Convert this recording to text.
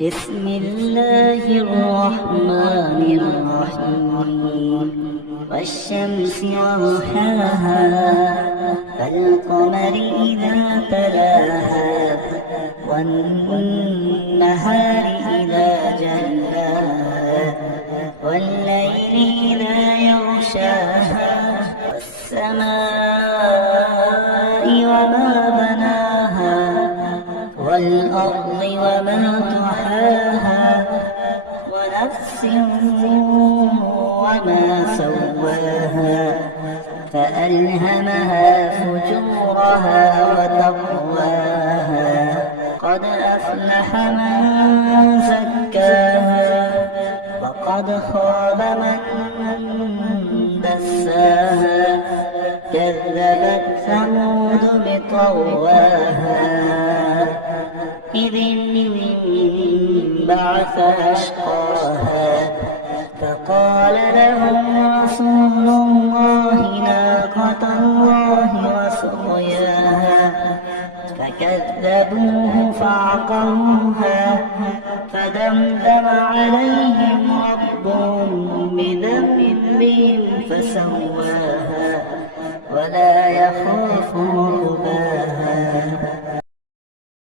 بسم الله الرحمن الرحيم والشمس وضحاها والقمر إذا تلاها والنهار إذا جلاها والليل إذا يغشاها والسماء وما بناها والأرض وما طحاها ونفس وما سواها فألهمها فجورها وتقواها قد أفلح من زكاها وقد خاب من دساها كذبت ثمود بطغواها إذ انبعث أشقاها فقال لهم رسول الله ناقة الله وسقياها فكذبوه فعقروها فدمدم عليهم ربهم بذنبهم فسواها ولا يخاف عقباها.